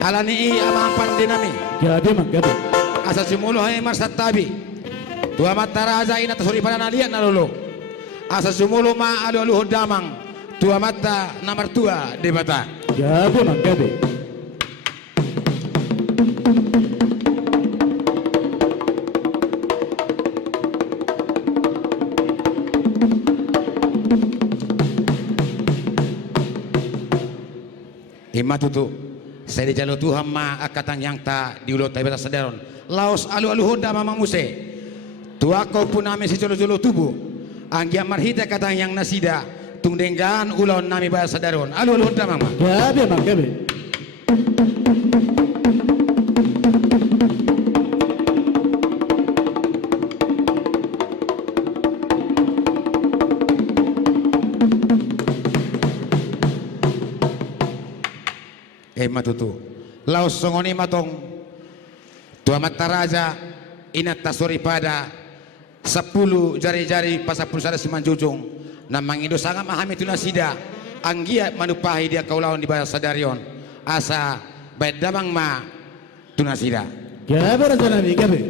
Alani amang pandinami. Gabi mang gabi. Asa simulo hay marsatabi. Tua mata raja ina tasuri pada nalian nalulu. Asa simulo ma alu damang. Tua mata nomor tua di bata. Gabi mang gabi. Imatutu saya di jalur Tuhan ma akatang yang tak diulut tapi tak sadaron laos alu hoda mamang muse tua kau pun ame si jolo tubuh anggia marhita katang yang nasida tung denggan ulon nami bahasa sadaron alu hoda mama Gabi mang gabi. matutu laos songoni matong tua mata raja inat tasuri pada 10 jari-jari pasapul sada simanjujung namang indo sangat mahami tunasida anggia manupahi dia kaulawan di bahasa sadarion asa baik damang ma tunasida Gabi raja nabi gabi.